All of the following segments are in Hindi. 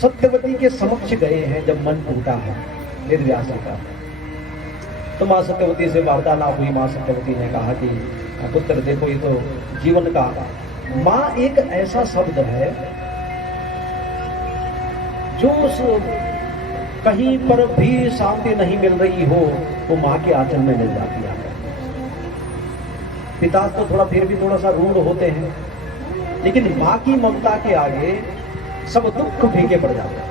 सत्यवती के समक्ष गए हैं जब मन टूटा है वेद व्यास जी का। तो माँ सत्यवती से वार्तालाप हुई। माँ सत्यवती ने कहा कि पुत्र देखो, ये तो जीवन का, माँ एक ऐसा शब्द है जो कहीं पर भी शांति नहीं मिल रही हो वो माँ के आंचल में मिल जाती है। पिता तो थोड़ा फिर भी थोड़ा सा रूढ़ होते हैं, लेकिन माँ की ममता के आगे सब दुख फीके पड़ जाते हैं।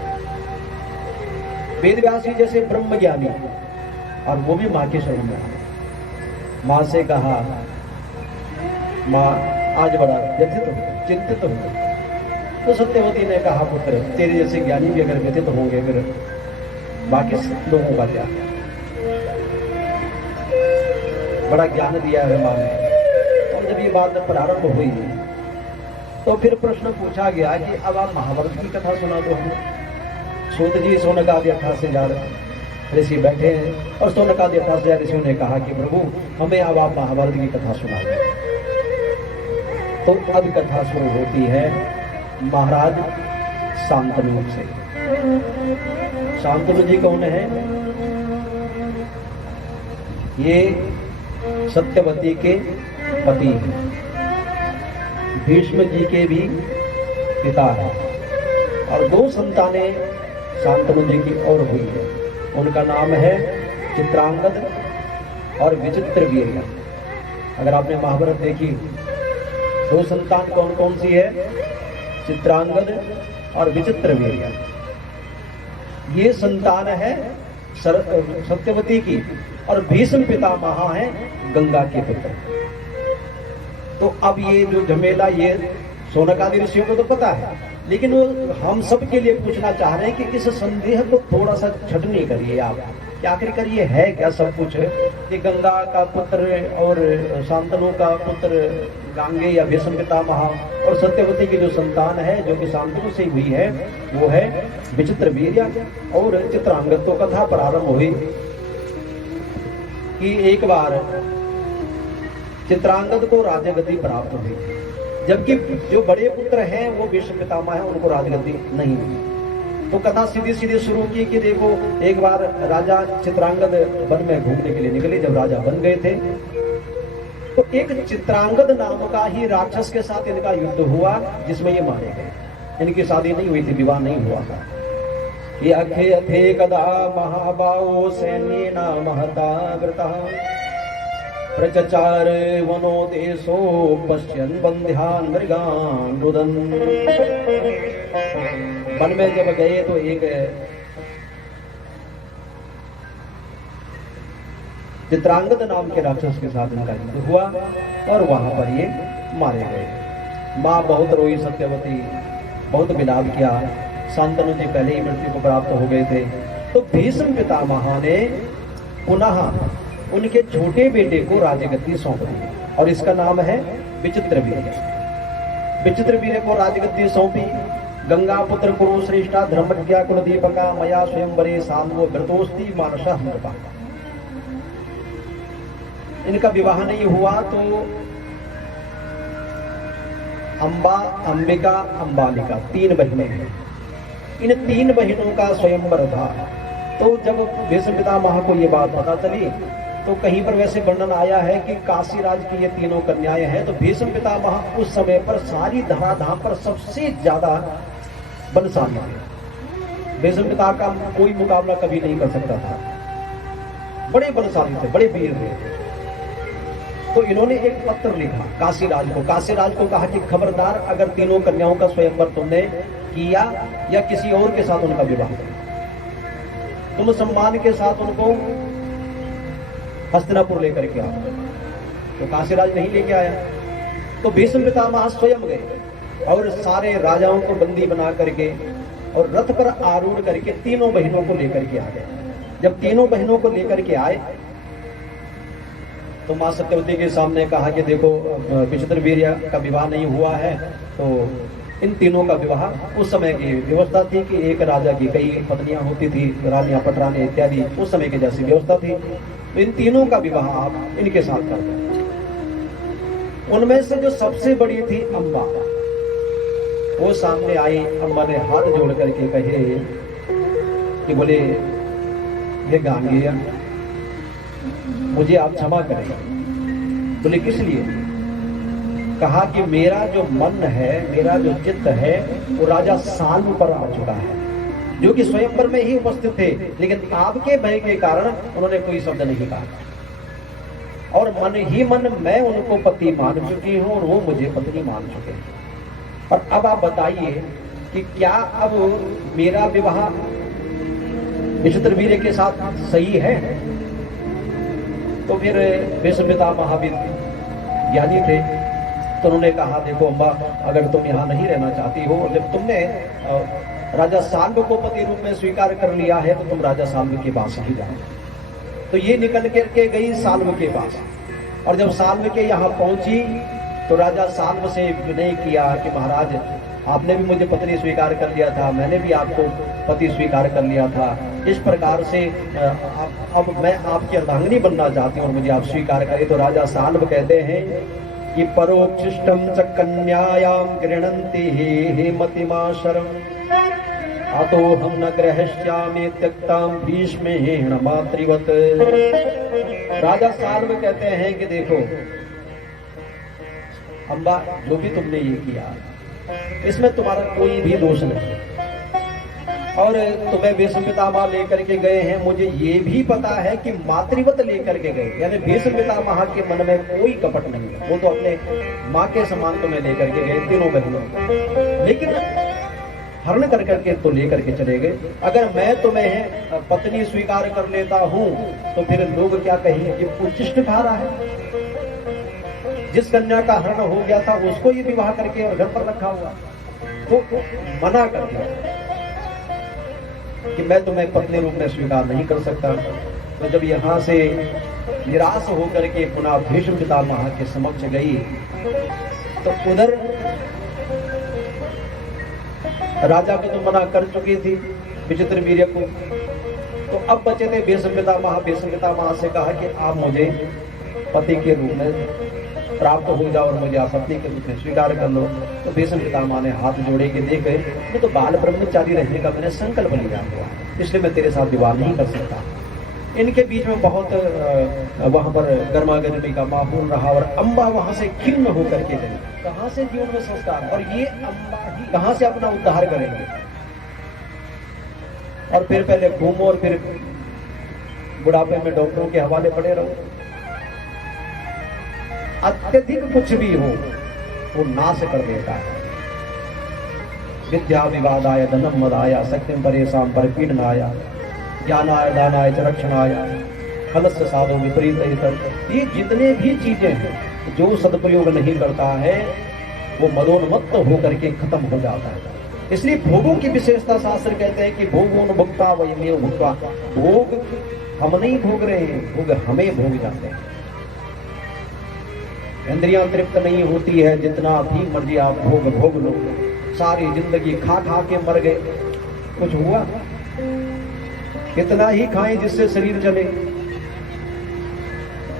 वेदव्यास जी जैसे ब्रह्म ज्ञानी, और वो भी माँ के शरण में आए। माँ से कहा, माँ आज बड़ा व्यथित हो, चिंतित हो। तो सत्यवती ने कहा, पुत्र तेरे जैसे ज्ञानी भी अगर व्यथित होंगे फिर बाकी लोगों का क्या। बड़ा ज्ञान दिया है माँ ने। और जब ये बात प्रारंभ हुई तो फिर प्रश्न पूछा गया कि अब आप महाभारत की कथा सुना दो हमें। सूत जी सोनकादि अठारह से जा रहे ऋषि बैठे हैं, और सोनकादि अठारह से ऋषियों ने कहा कि प्रभु हमें अब आप महाभारत की कथा सुनाइए। तो अब कथा शुरू होती है महाराज शांतनु से। शांतनु जी कौन है? ये सत्यवती के पति हैं, भीष्म जी के भी पिता हैं, और दो संतानें शांतनु जी की और हुई है। उनका नाम है चित्रांगद और विचित्रवीर्य। अगर आपने महाभारत देखी, दो संतान कौन कौन सी है? चित्रांगद और विचित्रवीर्य। ये संतान है सत्यवती की, और भीष्म पितामह है गंगा के पुत्र। तो अब ये जो झमेला, ये सोनकादि ऋषियों को तो पता है, लेकिन वो हम सब के लिए पूछना चाह रहे हैं कि इस संदेह को थोड़ा सा छटनी करिए आप, कि आखिरकार ये है क्या सब कुछ। कि गंगा का पुत्र और शांतनु का पुत्र गांगे या भीष्म पितामह, और सत्यवती की जो संतान है जो कि शांतनु से हुई है वो है विचित्रवीर्य और चित्रांगद। तो कथा प्रारंभ हुई कि एक बार चित्रांगद को राजगद्दी प्राप्त हुई, जबकि जो बड़े पुत्र हैं वो भीष्म पितामह हैं, उनको राजगद्दी नहीं हुई। तो कथा सीधी सीधी शुरू की कि देखो, एक बार राजा चित्रांगद वन में घूमने के लिए निकले। जब राजा बन गए थे तो एक चित्रांगद नाम का ही राक्षस के साथ इनका युद्ध हुआ, जिसमें ये मारे गए। इनकी शादी नहीं हुई थी, विवाह नहीं हुआ था। ये अखे अथे कदा महाबाहो सैन्येन महता वृतः प्रचचार वनो देशो पश्यन् बंध्यान् मृगान् रुदन्। वन में जब गए तो एक चित्रांगद नाम के राक्षस के साथ इनका युद्ध हुआ, और वहां पर ये मारे गए। माँ बहुत रोई, सत्यवती बहुत विलाप किया। शांतनु जी पहले ही मृत्यु को प्राप्त हो गए थे। तो भीष्म पितामह ने पुनः उनके छोटे बेटे को राजगद्दी सौंप दी, और इसका नाम है विचित्रवीर्य। विचित्रवीर्य को राजगद्दी सौंपी। गंगा पुत्र कुरु श्रेष्ठा धर्मज्ञा कुलदीपका मया स्वयंवरे सान्वो व्रतोस्ति मानसः नृपा। इनका विवाह नहीं हुआ तो अंबा, अंबिका, अंबालिका तीन बहनें हैं। इन तीन बहनों का स्वयंवर था। तो जब भीष्म पितामह को ये बात पता चली तो कहीं पर वैसे वर्णन आया है कि काशी राज की ये तीनों कन्याएं हैं। तो भीष्म पितामह उस समय पर सारी धराधाम पर सबसे ज्यादा बलशाली थे। भीष्म पिता का कोई मुकाबला कभी नहीं कर सकता था। बड़े बलशाली थे, बड़े वीर थे। तो इन्होंने एक पत्र लिखा काशी राज को। काशी राज को कहा कि खबरदार, अगर तीनों कन्याओं का स्वयंवर तुमने किया या किसी और के साथ उनका विवाह किया, तुम सम्मान के साथ उनको हस्तिनापुर लेकर के आओ। तो काशीराज नहीं लेके आया। तो भीष्म पितामह स्वयं गए और सारे राजाओं को बंदी बना करके और रथ पर आरूढ़ करके तीनों बहनों को लेकर के आ गए। जब तीनों बहनों को लेकर के आए तो मां सत्यवती के सामने कहा कि देखो, विचित्रवीर्य का विवाह नहीं हुआ है। तो इन तीनों का विवाह, उस समय की व्यवस्था थी कि एक राजा की कई पत्नियां होती थी, रानियां, पटरानी इत्यादि, उस समय की जैसी व्यवस्था थी। तो इन तीनों का विवाह आप इनके साथ कर दें। उनमें से जो सबसे बड़ी थी अम्बा, वो सामने आई, अम्मा ने हाथ जोड़ करके कहे कि बोले ये गांगेय, मुझे आप क्षमा करें। बोले किस लिए? कहा कि मेरा जो मन है, मेरा जो चित्त है, वो राजा साल्व पर आ चुका है, जो कि स्वयंवर में ही उपस्थित थे, लेकिन आपके भय के कारण उन्होंने कोई शब्द नहीं कहा, और मन ही मन मैं उनको पति मान चुकी हूं और वो मुझे पत्नी मान चुके हैं। और अब आप बताइए कि क्या अब मेरा विवाह विचित्रवीर्य के साथ सही है? तो फिर विश्वपिता महावीर ज्ञानी थे, तो उन्होंने कहा देखो अम्मा, अगर तुम यहाँ नहीं रहना चाहती हो, जब तुमने राजा साल्व को पति रूप में स्वीकार कर लिया है, तो तुम राजा साल्व के पास ही जाओ। तो ये निकल करके गई साल्व के पास, और जब साल्व के यहाँ पहुंची तो राजा साल्व से विनय किया कि महाराज, आपने भी मुझे पत्नी स्वीकार कर लिया था, मैंने भी आपको पति स्वीकार कर लिया था, इस प्रकार से अब मैं आपकी अर्धांगिनी बनना चाहती हूँ और मुझे आप स्वीकार करें। तो राजा साल्व कहते हैं कि परोक्षिष्टम च कन्यायाम गृह्णन्ति हे मतिमाशरम अतो हम न ग्रहश्यामि त्यक्ताम भीष्मेण मातृवत। राजा साल्व कहते हैं कि देखो अम्बा, जो भी तुमने ये किया इसमें तुम्हारा कोई भी दोष नहीं, और तुम्हें भीष्म पितामह लेकर के गए हैं, मुझे ये भी पता है कि मातृवत लेकर के गए, यानी भीष्म पितामह के मन में कोई कपट नहीं है, वो तो अपने माँ के समान तुम्हें लेकर के गए तीनों बहनों, लेकिन हरण कर करके तो लेकर के चले गए। अगर मैं तुम्हें पत्नी स्वीकार कर लेता हूं तो फिर लोग क्या कहेंगे कि उच्चिष्ट खा रहा है, जिस कन्या का हरण हो गया था उसको ये विवाह करके और घर पर रखा हुआ, तो मना कर दिया कि मैं तुम्हें पत्नी रूप में स्वीकार नहीं कर सकता। तो जब यहाँ से निराश होकर के पुनः भीष्म पितामह के समक्ष गई, तो उधर राजा को तो मना कर चुकी थी विचित्रवीर्य को, तो अब बचे थे भीष्म पितामह। भीष्म पितामह से कहा कि आप मुझे पति के रूप में प्राप्त हो जाओ और मुझे आप पत्नी के रूप में स्वीकार कर लो। तो भीष्म पितामह ने हाथ जोड़े के देखे, मैं तो बाल ब्रह्मचारी रहने का मैंने संकल्प लिया हुआ, इसलिए मैं तेरे साथ विवाह नहीं कर सकता। इनके बीच में बहुत वहां पर गर्मा गर्मी का माहौल रहा, और अम्बा वहां से खिन्न होकर के गई। कहां से जीवन में संस्कार, और ये अम्बा ही कहां से अपना उद्धार करेंगे? और फिर पहले घूमो और फिर बुढ़ापे में डॉक्टरों के हवाले पड़े रहो। अत्यधिक कुछ भी हो वो नाश कर देता है। विद्या विवादाय धनम मदाय सत्यम परेशान पर पीड़नाय ज्ञानाय दानाय च रक्षणाय खलस्य साधो विपरीत। ये जितने भी चीजें हैं जो सदप्रयोग नहीं करता है वो मदोन्मत्त होकर के खत्म हो जाता है। इसलिए भोगों की विशेषता शास्त्र कहते हैं कि भोगों भुक्ता वयमेव भुक्त्वा, भोग हम नहीं भोग रहे हैं, भोग हमें भोग जाते हैं। इंद्रियां तृप्त नहीं होती है, जितना भी मर्जी आप भोग लो। सारी जिंदगी खा खा के मर गए, कुछ हुआ? कितना ही खाएं जिससे शरीर चले,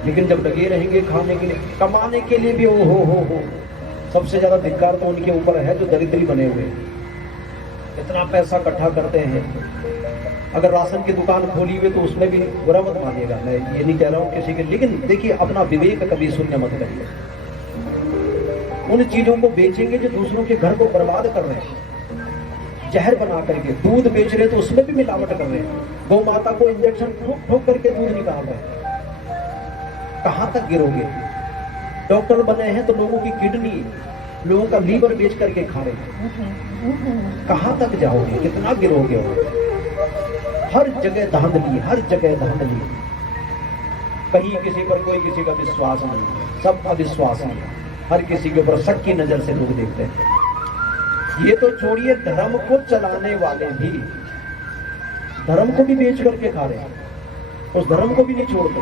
लेकिन जब लगे रहेंगे खाने के लिए, कमाने के लिए भी हो सबसे ज्यादा धिक्कार तो उनके ऊपर है जो दरिद्री बने हुए हैं। इतना पैसा इकट्ठा करते हैं, अगर राशन की दुकान खोली हुई तो उसमें भी बुरा मत मानिएगा, मैं ये नहीं कह रहा हूँ किसी के, लेकिन देखिए अपना विवेक कभी शून्य मत करिए। उन चीजों को बेचेंगे जो दूसरों के घर को बर्बाद कर रहे हैं, जहर बना करके दूध बेच रहे तो उसमें भी मिलावट कर रहे हैं, गौ माता को इंजेक्शन ठोक करके दूध निकाल रहे हैं। कहां तक गिरोगे? डॉक्टर बने हैं तो लोगों की किडनी, लोगों का लीवर बेच करके खा रहे हैं। कहां तक जाओगे? कितना गिरोगे? हर जगह धांधली, हर जगह धांधली, कहीं किसी पर कोई किसी का विश्वास नहीं, सब अविश्वास है, हर किसी के ऊपर शक की नजर से लोग देखते हैं। ये तो छोड़िए, धर्म को चलाने वाले भी धर्म को भी बेच करके खा रहे हैं, उस धर्म को भी नहीं छोड़ते।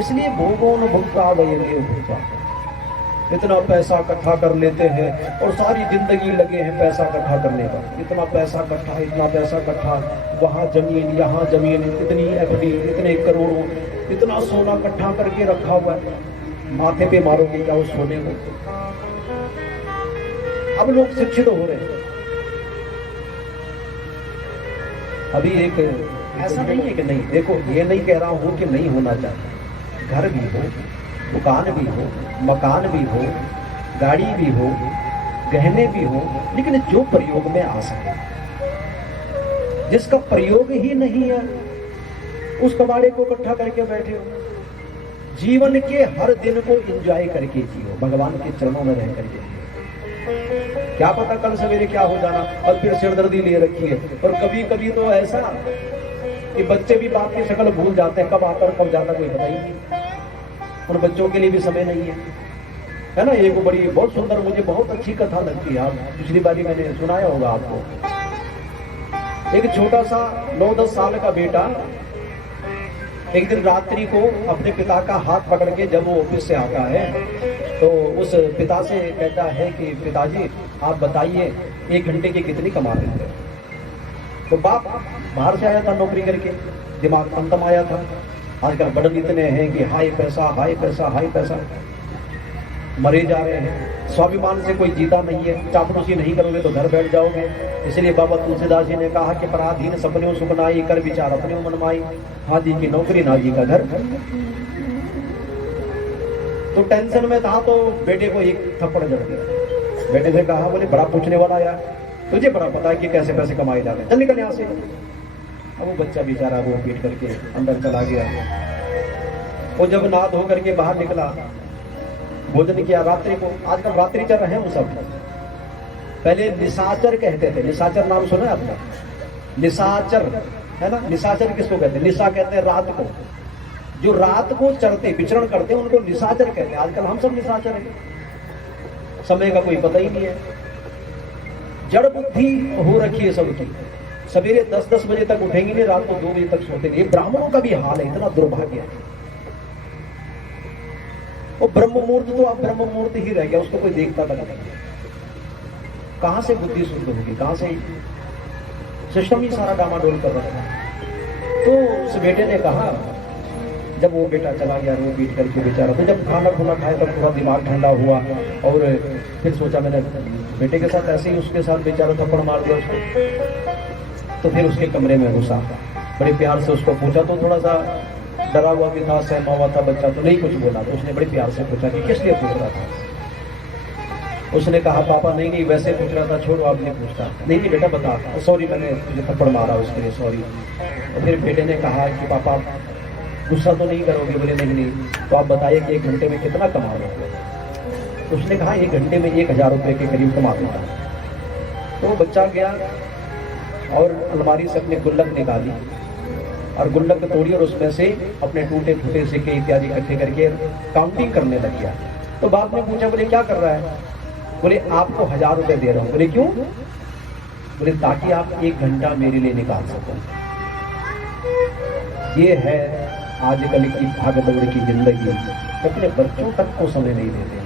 इसलिए भोगों न भुक्ता वयमेव भुक्त्वा, इतना पैसा इकट्ठा कर लेते हैं और सारी जिंदगी लगे हैं पैसा इकट्ठा करने का। इतना पैसा इकट्ठा, इतना पैसा इकट्ठा, वहां जमीन यहाँ जमीन, इतनी एफडी, इतने करोड़ों, इतना सोना इकट्ठा करके रखा हुआ है। माथे पे मारोगे क्या उस सोने को? अब लोग शिक्षित हो रहे हैं। अभी एक ऐसा नहीं है कि नहीं, देखो ये नहीं कह रहा हूं कि नहीं होना चाहिए, घर भी हो, दुकान भी हो, मकान भी हो, गाड़ी भी हो, गहने भी हो, लेकिन जो प्रयोग में आ सके। जिसका प्रयोग ही नहीं है उस कबाड़े को इकट्ठा करके बैठे हो। जीवन के हर दिन को एंजॉय करके जियो, भगवान के चरणों में रह करके जियो। क्या पता कल सवेरे क्या हो जाना, और फिर सिरदर्दी ले रखी है। और कभी कभी तो ऐसा कि बच्चे भी बाप की शक्ल भूल जाते हैं, कब आता और कब जाता कोई पता ही नहीं। उन बच्चों के लिए भी समय नहीं है ना। एक बड़ी बहुत सुंदर, मुझे बहुत अच्छी कथा लगती है, आप पिछली बारी मैंने सुनाया होगा आपको। एक छोटा सा 9-10 साल का बेटा एक दिन रात्रि को अपने पिता का हाथ पकड़ के जब वो ऑफिस से आता है तो उस पिता से कहता है कि पिताजी आप बताइए 1 घंटे की कितनी कमा लेते हैं। तो बाप बाहर से आया था नौकरी करके, दिमाग तमतम आया था। आजकल बड़न इतने हैं कि हाई पैसा हाई पैसा हाई पैसा, मरे जा रहे हैं। स्वाभिमान से कोई जीता नहीं है, चापलूसी नहीं करोगे तो घर बैठ जाओगे। इसलिए बाबा तुलसीदास जी ने कहा कि पराधीन सपनों सुखनाई, कर विचार अपने मनमाई, हाजी की नौकरी नाजी का घर। तो टेंशन में था तो बेटे को एक थप्पड़ जड़ दिया। बेटे से कहा, बोले बड़ा पूछने वाला यार, तुझे बड़ा पता है कि कैसे पैसे कमाए जाते हैं, चल निकल यहाँ से। अब वो बच्चा बेचारा वो पीट करके अंदर चला गया। वो जब नहा धो करके बाहर निकला, भोजन किया रात्रि को। आजकल रात्रि चल रहे हैं वो सब। पहले निशाचर कहते थे, निशाचर नाम सुना है आपने? निशाचर है ना। निशाचर किसको कहते हैं? निशा कहते हैं रात को, जो रात को चरते विचरण करते हैं उनको निशाचर कहते हैं। आजकल हम सब निशाचर हैं, समय का कोई पता ही नहीं है। जड़ बुद्धि हो रखी है सबकी। सवेरे 10-10 बजे तक उठेंगे नहीं, रात को 2 बजे तक सोते नहीं। ब्राह्मणों का भी हाल है, इतना दुर्भाग्य है। वो ब्रह्म मुहूर्त तो अब ब्रह्म मुहूर्त ही रह गया, उसको कोई देखता तक नहीं। कहां से बुद्धि शुद्ध होगी, कहां से? सिस्टम ही सारा डामाडोल कर रहा था। तो उस बेटे ने कहा, जब वो बेटा चला गया रो पीट करके बेचारा, तो जब खाना खुना खाया तब थोड़ा दिमाग ठंडा हुआ और फिर सोचा मैंने बेटे के साथ ऐसे ही उसके साथ बेचारा थप्पड़ मार दिया उसको। तो फिर उसके कमरे में घुसा, बड़े प्यार से उसको पूछा, तो थोड़ा सा डरा हुआ भी था, सहमा हुआ था बच्चा, तो नहीं कुछ बोला। तो उसने बड़े प्यार से पूछा कि किस लिए पूछ रहा था? उसने कहा पापा नहीं वैसे पूछ रहा था, छोड़ो आप नहीं पूछता। नहीं बेटा बता, सॉरी मैंने तुझे थप्पड़ मारा उसके लिए सॉरी। और फिर बेटे ने कहा कि पापा गुस्सा तो नहीं करोगे? बोले नहीं। तो आप बताइए कि 1 घंटे में कितना कमा रहे? उसने कहा 1 घंटे में 1000 रुपए के करीब कमा दूंगा। तो बच्चा गया और अलमारी से अपने गुल्लक निकाली और गुल्लक तोड़ी और उसमें से अपने टूटे फूटे सिक्के इत्यादि इकट्ठे करके काउंटिंग करने लग गया। तो बाप ने पूछा, बोले क्या कर रहा है? बोले आपको 1000 रुपए दे रहा हूं। बोले क्यों? बोले ताकि आप 1 घंटा मेरे लिए निकाल सको। ये है आजकल की भागदौड़ की जिंदगी। अपने बच्चों तक को समय नहीं देते।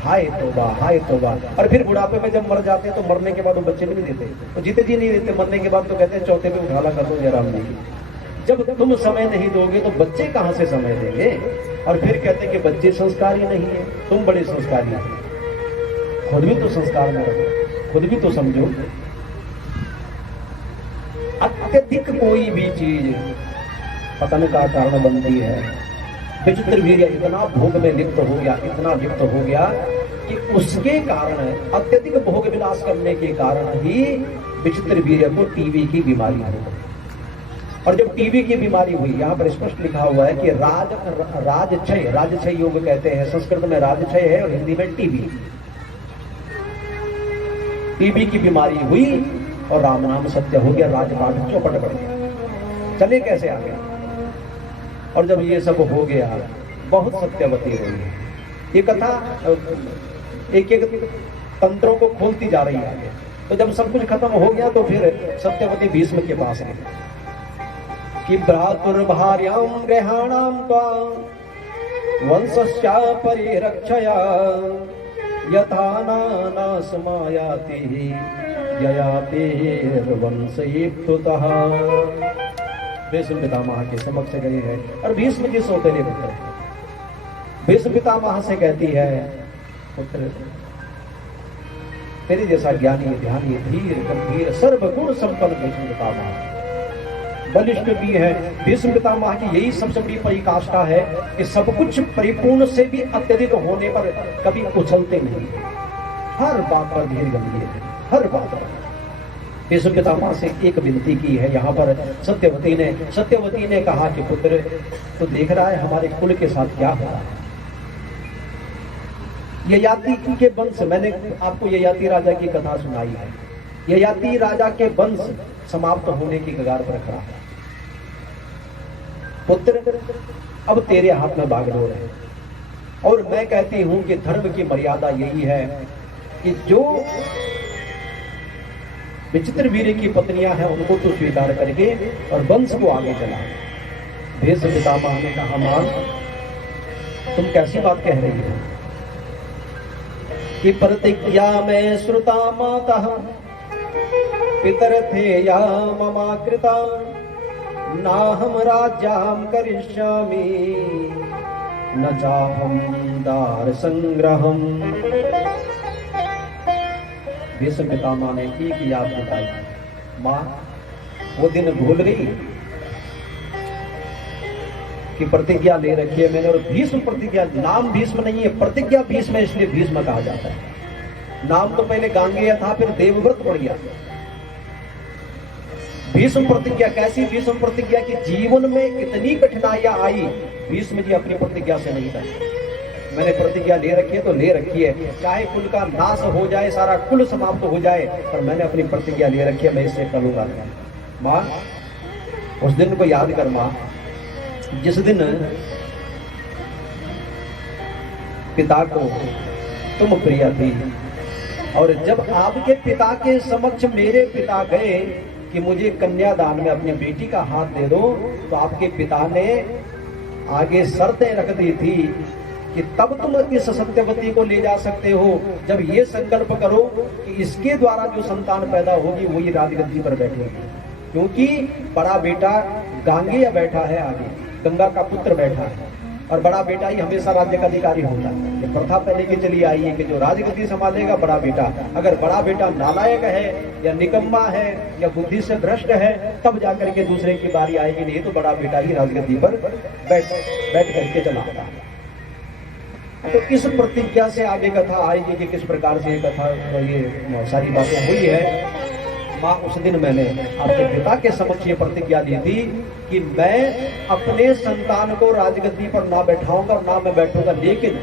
हाय तौबा हाय तौबा। और फिर बुढ़ापे में जब मर जाते हैं तो मरने के बाद वो बच्चे नहीं देते, तो जीते जी नहीं देते। मरने के बाद तो कहते हैं चौथे पे उठाला कर दो जयराम जी। जब तुम समय नहीं दोगे तो बच्चे कहां से समय देंगे? और फिर कहते हैं कि बच्चे संस्कारी नहीं है, तुम बड़े संस्कारी हो। खुद भी तो संस्कार में रहो, खुद भी तो समझो। अत्यधिक कोई भी चीज पतन का कारण बनती है। विचित्र वीर्य इतना भोग में लिप्त हो गया, इतना लिप्त हो गया कि उसके कारण, अत्यधिक भोग विलास करने के कारण ही विचित्र वीर्य को टीबी की बीमारी हो गई। और जब टीबी की बीमारी हुई, यहाँ पर स्पष्ट लिखा हुआ है कि राजक्षय योग कहते हैं। संस्कृत में राजक्षय है और हिंदी में टीबी। टीबी की बीमारी हुई और राम नाम सत्य हो गया, राजपाट चौपट पड़ गया। चले कैसे आगे? और जब ये सब हो गया, बहुत सत्यवती हुई। ये कथा एक एक तंत्रों को खोलती जा रही है आगे। तो जब सब कुछ खत्म हो गया तो फिर सत्यवती भीष्म के पास गए कि भ्रातुर्भार्यां ग्रहाणां त्वां वंशस्या परिरक्षया यथा नासमायाति ययाते वंशयेप्तुतः। भीष्म पितामह के समक्ष गई है और भीष्म जी सौतेले पुत्र। भीष्म पितामह से कहती है, पुत्र तेरे जैसा ज्ञानी ध्यानी धीर गंभीर सर्वगुण संपन्न भीष्म पितामह बलिष्ठ भी है। भीष्म पितामह की यही सबसे बड़ी पराकाष्ठा है कि सब कुछ परिपूर्ण से भी अत्यधिक होने पर कभी कुचलते नहीं, हर बात पर धीर गंभीर है, हर बात पर। भीष्म पितामह से एक विनती की है यहाँ पर सत्यवती ने कहा कि पुत्र तो देख रहा है हमारे कुल के साथ क्या हो रहा है। ययाति के वंश, मैंने आपको ययाति राजा की कथा सुनाई है। ययाति राजा के वंश समाप्त होने की कगार पर खड़ा है। पुत्र अब तेरे हाथ में बागडोर है, और मैं कहती हूं कि धर्म की मर्यादा यही है कि जो विचित्र वीर की पत्नियां हैं उनको तो स्वीकार करके और वंश को आगे चला। भीष्म पितामह ने कहा मां तुम कैसी बात कह रही हो कि प्रतिज्ञा में श्रुता माता पितर थे या ममाकृता नाहम राज्याम करिष्यामि न चाहम दार संग्रहम। भीष्म पितामह ने एक याद बताई, मां वो दिन भूल गई कि प्रतिज्ञा ले रखी है मैंने। और भीष्म प्रतिज्ञा, नाम भीष्म नहीं है, प्रतिज्ञा भीष्म है, इसलिए भीष्म कहा जाता है। नाम तो पहले गांगेय था, फिर देवव्रत पड़ गया। भीष्म प्रतिज्ञा कैसी? भीष्म प्रतिज्ञा की जीवन में इतनी कठिनाइयां आई, भीष्म जी अपनी प्रतिज्ञा से नहीं बने। मैंने प्रतिज्ञा ले रखी है तो ले रखी है, चाहे कुल का नाश हो जाए, सारा कुल समाप्त हो जाए, पर मैंने अपनी प्रतिज्ञा ले रखी है, मैं इससे टलूंगा नहीं। मां उस दिन को याद कर मां, जिस दिन पिता को तुम प्रिय थी, और जब आपके पिता के समक्ष मेरे पिता गए कि मुझे कन्यादान में अपनी बेटी का हाथ दे दो, तो आपके पिता ने आगे शर्तें रख दी थी कि तब तुम इस सत्यवती को ले जा सकते हो जब ये संकल्प करो कि इसके द्वारा जो संतान पैदा होगी वही राजगद्दी पर बैठेगी। क्योंकि बड़ा बेटा गांगेय बैठा है, आगे गंगा का पुत्र बैठा है, और बड़ा बेटा ही हमेशा राज्य का अधिकारी होता है। ये प्रथा पहले की चली आई है कि जो राजगद्दी संभालेगा बड़ा बेटा। अगर बड़ा बेटा नालायक है या निकम्मा है या बुद्धि से भ्रष्ट है तब जाकर के दूसरे की बारी आएगी, नहीं तो बड़ा बेटा ही राजगद्दी पर बैठ करके चला आता है। तो इस प्रतिज्ञा से आगे कथा आएगी कि किस प्रकार से ये कथा, ये सारी बातें हुई है। मां उस दिन मैंने आपके पिता के समक्ष ये प्रतिज्ञा दी थी कि मैं अपने संतान को राजगद्दी पर ना बैठाऊंगा और ना मैं बैठूंगा, लेकिन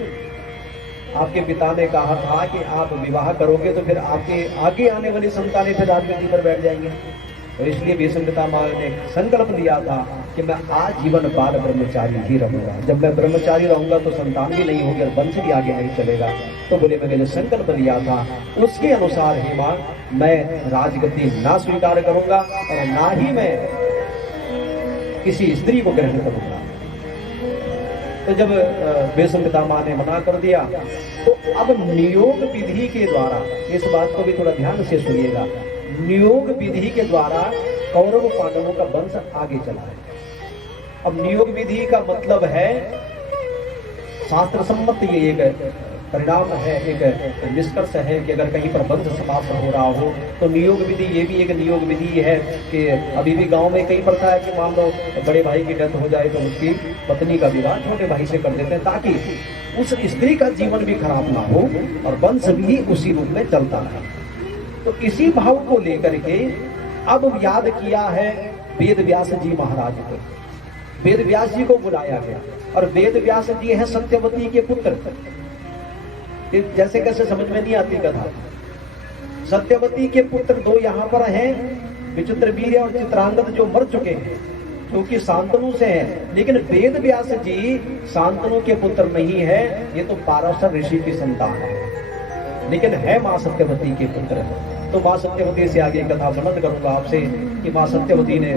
आपके पिता ने कहा था कि आप विवाह करोगे तो फिर आपके आगे आने वाली संतानें फिर राजगद्दी पर बैठ जाएंगे। तो इसलिए भीष्म पितामह ने संकल्प लिया था कि मैं आजीवन बाल ब्रह्मचारी ही रहूंगा। जब मैं ब्रह्मचारी रहूंगा तो संतान भी नहीं होगी और वंश भी आगे नहीं चलेगा। तो बोले मैंने जो संकल्प लिया था उसके अनुसार ही मां मैं राजगद्दी ना स्वीकार करूंगा और ना ही मैं किसी स्त्री को ग्रहण करूंगा। तो जब भीष्म पितामह ने मना कर दिया तो अब नियोग विधि के द्वारा, इस बात को भी थोड़ा ध्यान से सुनिएगा, नियोग विधि के द्वारा कौरव पांडवों का वंश आगे चला है। अब नियोग विधि का मतलब है शास्त्र सम्मत, ये एक परिणाम है, एक निष्कर्ष है कि अगर कहीं पर वंश समाप्त हो रहा हो तो नियोग विधि, ये भी एक नियोग विधि है कि अभी भी गांव में कई प्रथा है कि मान लो बड़े भाई की डेथ हो जाए तो उसकी पत्नी का विवाह छोटे भाई से कर देते हैं ताकि उस स्त्री का जीवन भी खराब ना हो और वंश भी उसी रूप में चलता रहे। तो इसी भाव को लेकर के अब याद किया है वेद व्यास जी महाराज को। वेद व्यास जी को बुलाया गया और वेद व्यास जी हैं सत्यवती के पुत्र। जैसे कैसे समझ में नहीं आती कथा। सत्यवती के पुत्र दो यहाँ पर हैं, विचित्रवीर्य और चित्रांगद, जो मर चुके हैं, क्योंकि शांतनु से हैं। लेकिन वेद व्यास जी शांतनु के पुत्र नहीं है, ये तो पाराशर ऋषि की संतान है, लेकिन है मां सत्यवती के पुत्र। तो मां सत्यवती से आगे कथा वर्णन करूंगा आपसे कि मां सत्यवती ने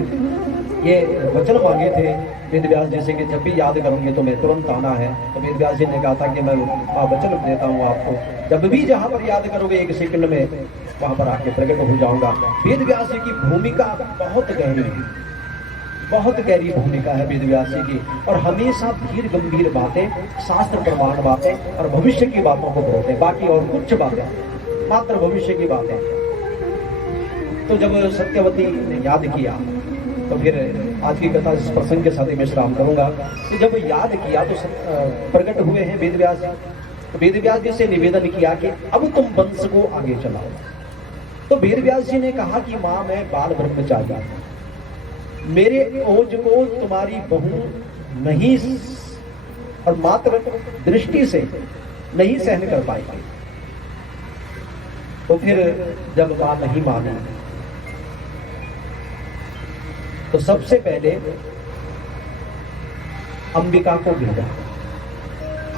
ये वचन मांगे थे वेद व्यास जैसे कि जब भी याद करूंगे तो मैं तुरंत आना है। तो वेद व्यास जी ने कहा था कि मैं वचन देता हूँ आपको, जब भी जहां पर याद करोगे एक सेकंड में वहां पर आके प्रकट हो जाऊंगा। वेद व्यास जी की भूमिका बहुत गहरी है, बहुत गहरी भूमिका है वेद व्यास जी की, और हमेशा धीर गंभीर बातें, शास्त्र प्रमाण बातें और भविष्य की बातों को बोलते हैं, बाकी और कुछ बातें। मात्र भविष्य की बात है। तो जब सत्यवती ने याद किया, तो फिर आज की कथा इस प्रसंग के साथ ही मैं विश्राम करूंगा। तो जब याद किया तो प्रकट हुए हैं वेदव्यास जी। तो वेदव्यास जी से निवेदन किया कि अब तुम वंश को आगे चलाओ। तो वेदव्यास जी ने कहा कि मां, मैं बाल ब्रह्मचारी हूं, मेरे ओज को तुम्हारी बहू नहीं और मात्र दृष्टि से नहीं सहन कर पाएगी। तो फिर जब मां नहीं मानी, तो सबसे पहले अंबिका को भेजा।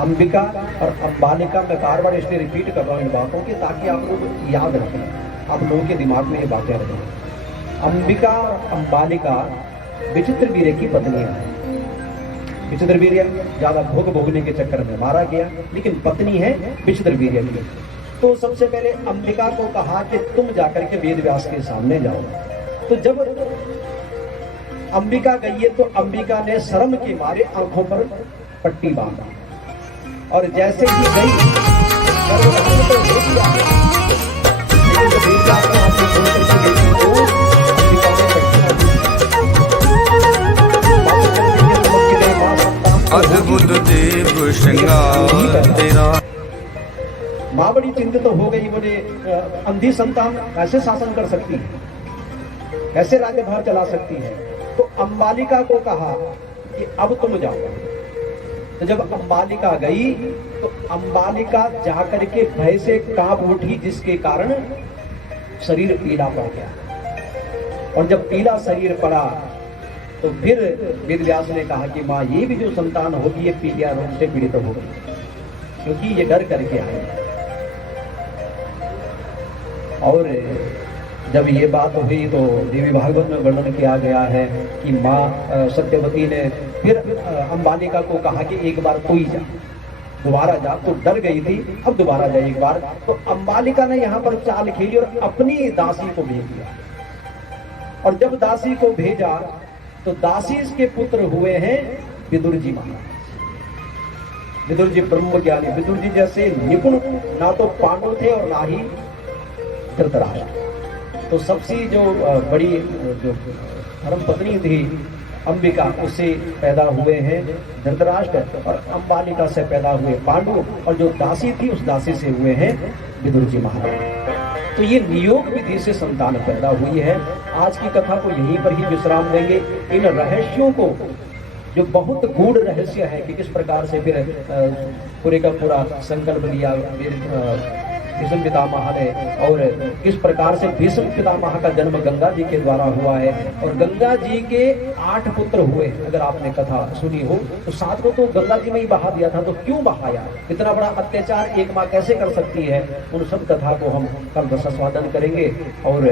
अंबिका और अंबालिका, मैं बार बार इसलिए रिपीट कर रहा हूं इन बातों की ताकि आप लोग याद रखें, आप लोगों के दिमाग में ये बातें रहें। अंबिका और अंबालिका विचित्रवीर्य की पत्नियां हैं। विचित्रवीर्य ज्यादा भोग भोगने के चक्कर में मारा गया, लेकिन पत्नी है विचित्रवीर्य की। तो सबसे पहले अंबिका को कहा कि तुम जाकर के वेदव्यास के सामने जाओ। तो जब अंबिका गई है तो अंबिका ने शर्म के मारे आंखों पर पट्टी बांधा, और जैसे ही गई गर्भधारण तो हो गया, लेकिन जब वेदव्यास ने हाथ में खोल करके देखी तो अंबिका ने पट्टी बांधी। अद्भुत देव श्रृंगार तेरा। मां बड़ी चिंतित तो हो गई, बोले अंधी संतान कैसे शासन कर सकती है, कैसे राज्यभार चला सकती है। तो अंबालिका को कहा कि अब तुम जाओ। तो जब अंबालिका गई तो अंबालिका जाकर के भय से कांप उठी, जिसके कारण शरीर पीला पड़ गया। और जब पीला शरीर पड़ा तो फिर वेदव्यास ने कहा कि मां, ये भी जो संतान होगी ये पीलिया रोग से पीड़ित होगी, क्योंकि ये डर करके आई। और जब ये बात हुई तो देवी भागवत में वर्णन किया गया है कि माँ सत्यवती ने फिर अंबालिका को कहा कि एक बार तू ही जा, दोबारा जा। तो डर गई थी, अब दोबारा जा एक बार। तो अंबालिका ने यहाँ पर चाल खेली और अपनी दासी को भेज दिया। और जब दासी को भेजा तो दासी के पुत्र हुए हैं विदुर जी महाराज। विदुर जी ब्रह्म ज्ञानी, विदुर जी जैसे निपुण ना तो पांडु थे और ना ही धृतराष्ट्र। तो सबसे जो बड़ी जो धर्म पत्नी थी अंबिका, उससे पैदा हुए हैं धृतराष्ट्र, और अंबालिका से पैदा हुए पांडु, और जो दासी थी उस दासी से हुए हैं विदुर जी महाराज। तो ये नियोग विधि से संतान पैदा हुई है। आज की कथा को यहीं पर ही विश्राम देंगे। इन रहस्यों को, जो बहुत गूढ़ रहस्य है कि किस प्रकार से फिर पूरे का पूरा संकल्प लिया भीष्म पितामह ने, और किस प्रकार से भीष्म पितामह का जन्म गंगा जी के द्वारा हुआ है। और गंगा जी के 8 पुत्र हुए। अगर आपने कथा सुनी हो तो 7 को तो गंगा जी में ही बहा दिया था। तो क्यों बहाया? इतना बड़ा अत्याचार एक माँ कैसे कर सकती है? उन सब कथा को हम कल रसास्वादन करेंगे, और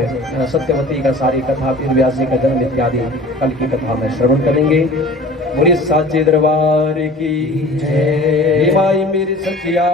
सत्यवती का सारी कथा, वेदव्यास जी का जन्म इत्यादि कल की कथा में श्रवण करेंगे। बोले साचे दरबार की जय। मेरी सचिया